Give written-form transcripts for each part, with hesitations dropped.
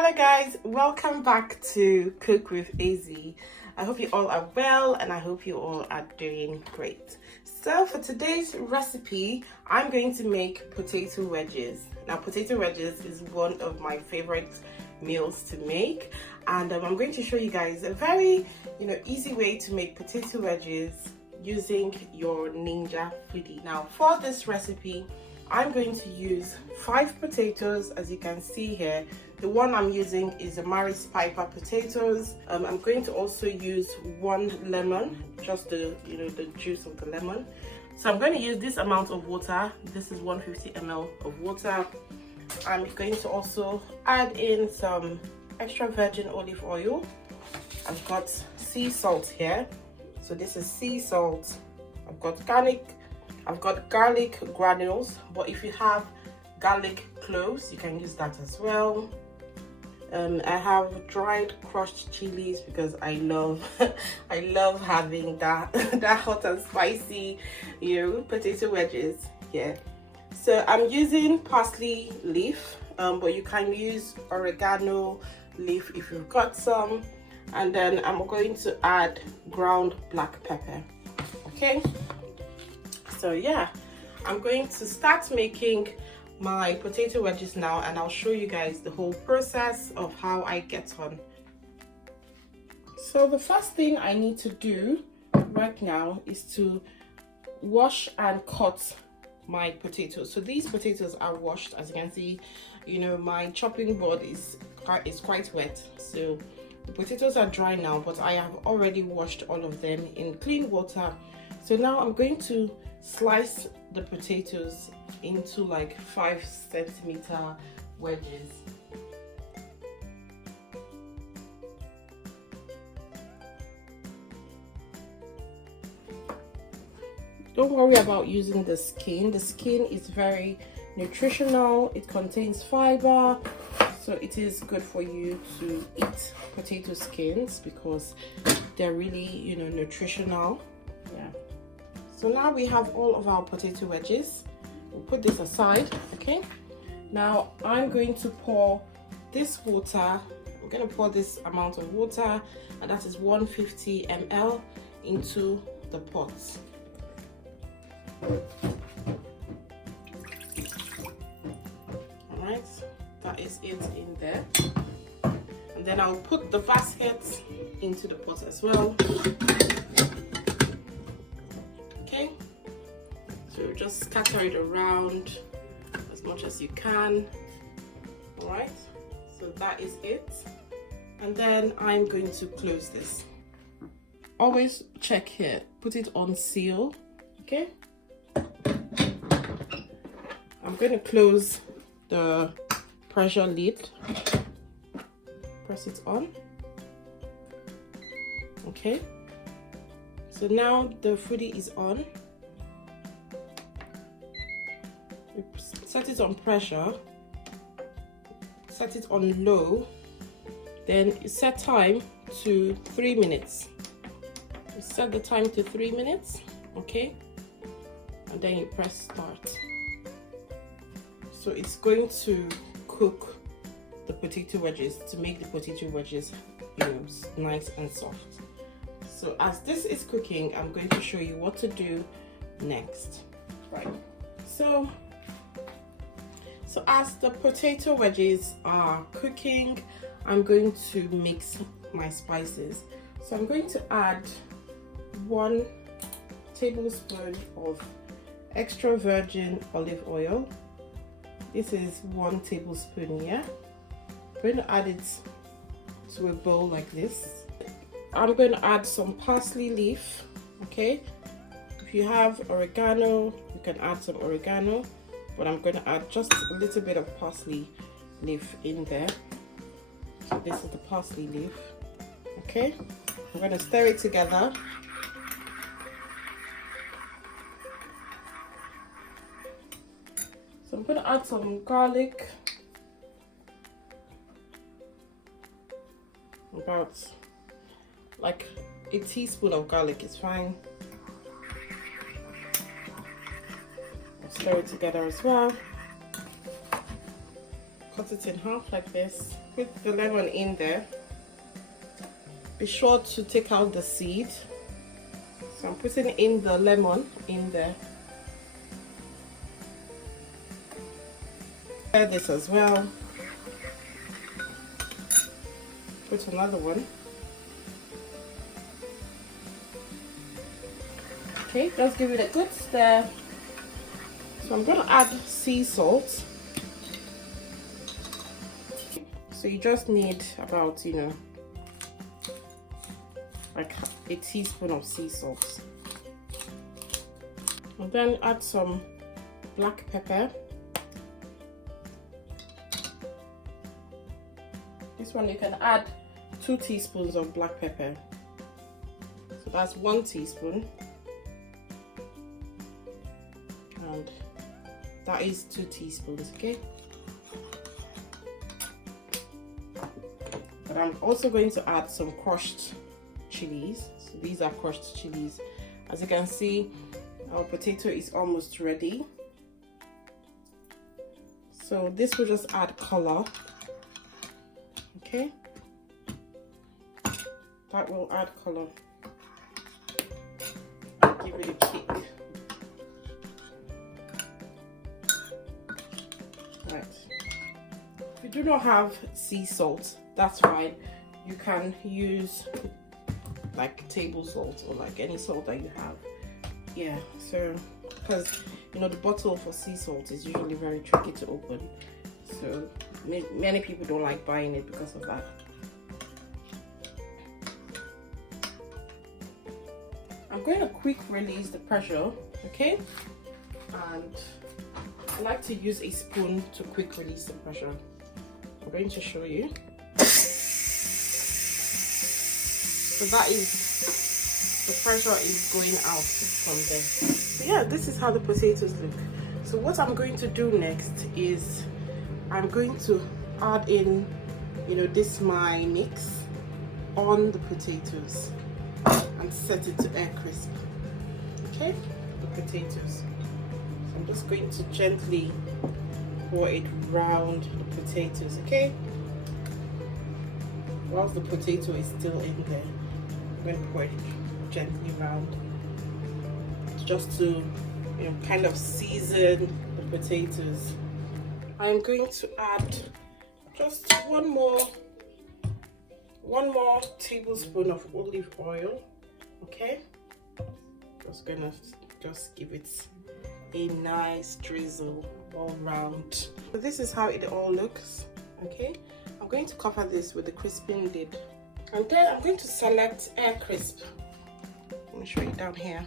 Hello guys, welcome back to Cook with AZ. I hope you all are well and I hope you all are doing great. So for today's recipe, I'm going to make potato wedges. Now potato wedges is one of my favorite meals to make, and I'm going to show you guys a very easy way to make potato wedges using your Ninja Foodi. Now for this recipe, I'm going to use 5 potatoes, as you can see here. The one I'm using is the Maris Piper potatoes. I'm going to also use 1 lemon, just the juice of the lemon. So I'm going to use this amount of water. This is 150 ml of water. I'm going to also add in some extra virgin olive oil. I've got sea salt here. So this is sea salt. I've got garlic granules, but if you have garlic cloves, you can use that as well. I have dried crushed chilies because I love I love having that hot and spicy potato wedges. Yeah, so I'm using parsley leaf, but you can use oregano leaf if you've got some, and then I'm going to add ground black pepper. Okay, so yeah, I'm going to start making my potato wedges now, and I'll show you guys the whole process of how I get on. So the first thing I need to do right now is to wash and cut my potatoes. So these potatoes are washed. As you can see, my chopping board is quite wet, so the potatoes are dry now, but I have already washed all of them in clean water. So now I'm going to slice the potatoes into like 5 centimeter wedges. Don't worry about using the skin. The skin is very nutritional. It contains fiber, so it is good for you to eat potato skins because they're really nutritional. Yeah. So now we have all of our potato wedges. We'll put this aside. Okay, now I'm going to pour this water. I'm going to pour this amount of water, and that is 150 ml into the pot. All right, that is it in there, and then I'll put the basket into the pot as well. Okay, so just scatter it around as much as you can. All right, so that is it, and then I'm going to close this. Always check here, put it on seal. Okay, I'm going to close the pressure lid, press it on. Okay, so now the foodie is on. Set it on pressure, set it on low, then you set time to 3 minutes. You set the time to 3 minutes, okay, and then you press start. So it's going to cook the potato wedges to make the potato wedges nice and soft. So as this is cooking, I'm going to show you what to do next. Right, so as the potato wedges are cooking, I'm going to mix my spices. So I'm going to add 1 tablespoon of extra virgin olive oil. This is 1 tablespoon here. I'm going to add it to a bowl like this. I'm going to add some parsley leaf. Okay, if you have oregano, you can add some oregano, but I'm going to add just a little bit of parsley leaf in there. So this is the parsley leaf. Okay, I'm going to stir it together. So I'm going to add some garlic, about like a teaspoon of garlic is fine. I'll stir it together as well. cut it in half like this. Put the lemon in there. Be sure to take out the seed. So I'm putting in the lemon in there. Add this as well. Put another one. Okay, just give it a good stir. So I'm going to add sea salt. So you just need about, like a teaspoon of sea salt. And then add some black pepper. This one you can add 2 teaspoons of black pepper. So that's 1 teaspoon. And that is 2 teaspoons, okay? But I'm also going to add some crushed chilies. So these are crushed chilies. As you can see, our potato is almost ready. So this will just add color. Okay, that will add color. Give it a kick. Right. If you do not have sea salt, that's fine. You can use like table salt or like any salt that you have. Yeah, so because the bottle for sea salt is usually very tricky to open. So many people don't like buying it because of that. I'm going to quick release the pressure, okay? And I like to use a spoon to quick release the pressure. I'm going to show you. So that is, the pressure is going out from there. So yeah, this is how the potatoes look. So what I'm going to do next is I'm going to add in, this my mix on the potatoes and set it to air crisp. Okay, the potatoes. So I'm just going to gently pour it around the potatoes, okay? Whilst the potato is still in there, I'm going to pour it gently around just to, kind of season the potatoes. I'm going to add just one more tablespoon of olive oil, okay? Just give it a nice drizzle all around. So this is how it all looks, okay? I'm going to cover this with a crisping lid, and then I'm going to select air crisp. Let me show you down here.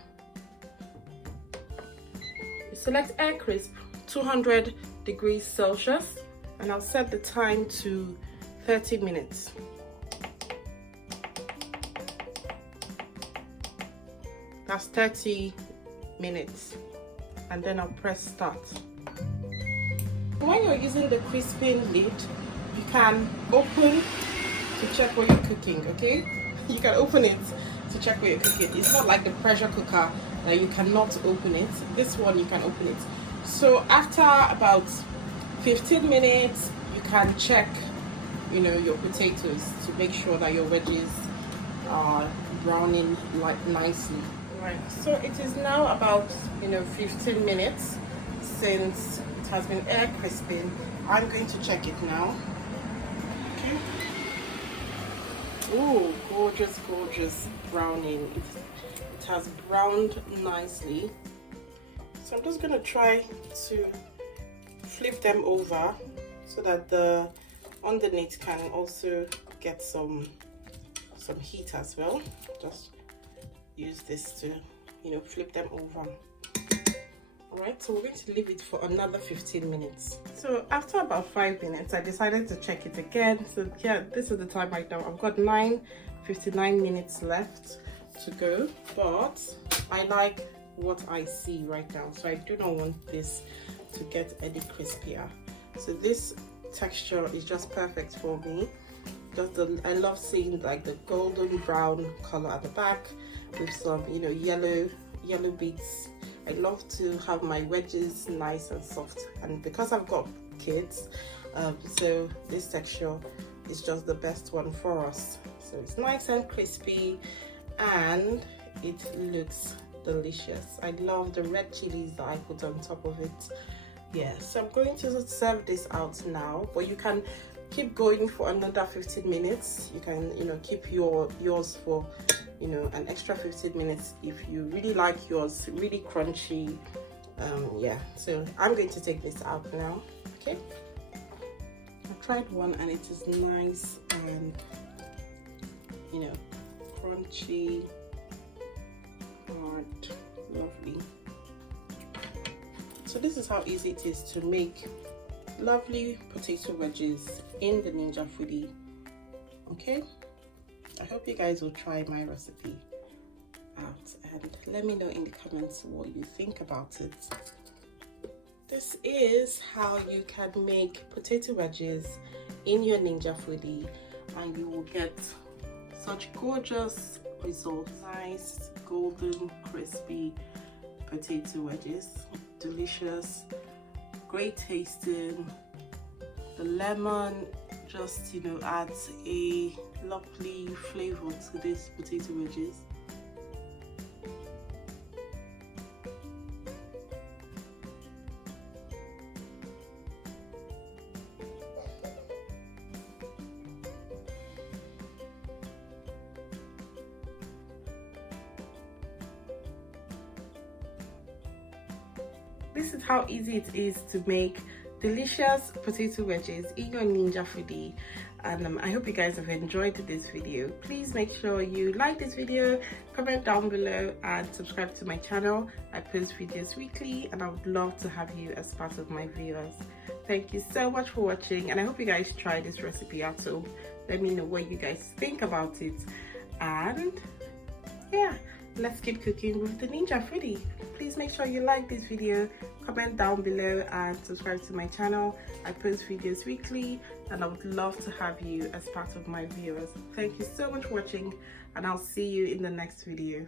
You select air crisp 200 degrees Celsius, and I'll set the time to 30 minutes. That's 30 minutes, and then I'll press start. When you're using the crisping lid, you can open to check what you're cooking, okay? You can open it to check what you're cooking. It's not like the pressure cooker that you cannot open it. This one you can open it. So after about 15 minutes, you can check, your potatoes to make sure that your wedges are browning nicely. Right, so it is now about 15 minutes since it has been air crisping. I'm going to check it now. Okay. Oh, gorgeous browning. It has browned nicely. So I'm just going to try to flip them over so that the underneath can also get some heat as well. Just use this to flip them over. Alright, so we're going to leave it for another 15 minutes. So after about 5 minutes, I decided to check it again. So yeah, this is the time right now. I've got 59 minutes left to go, but I like what I see right now, so I do not want this to get any crispier. So this texture is just perfect for me. I love seeing like the golden brown color at the back with some yellow bits. I love to have my wedges nice and soft, and because I've got kids, So this texture is just the best one for us. So it's nice and crispy and it looks delicious. I love the red chilies that I put on top of it. Yeah, so I'm going to serve this out now, but you can keep going for another 15 minutes. You can, you know, keep yours for, you know, an extra 15 minutes if you really like yours really crunchy. Yeah, so I'm going to take this out now. Okay, I tried one and it is nice and, you know, crunchy, hard, lovely. So this is how easy it is to make lovely potato wedges in the Ninja Foodi. Okay, I hope you guys will try my recipe out and let me know in the comments what you think about it. This is how you can make potato wedges in your Ninja Foodi and you will get such gorgeous results. Nice golden crispy potato wedges, delicious, great tasting. The lemon just, you know, adds a lovely flavor to this potato wedges. This is how easy it is to make delicious potato wedges in your Ninja Foodi, and I hope you guys have enjoyed this video. Please make sure you like this video, comment down below and subscribe to my channel. I post videos weekly and I would love to have you as part of my viewers. Thank you so much for watching and I hope you guys try this recipe out, so let me know what you guys think about it. And yeah, let's keep cooking with the Ninja Foodi. Please make sure you like this video, comment down below and subscribe to my channel. I post videos weekly and I would love to have you as part of my viewers. Thank you so much for watching and I'll see you in the next video.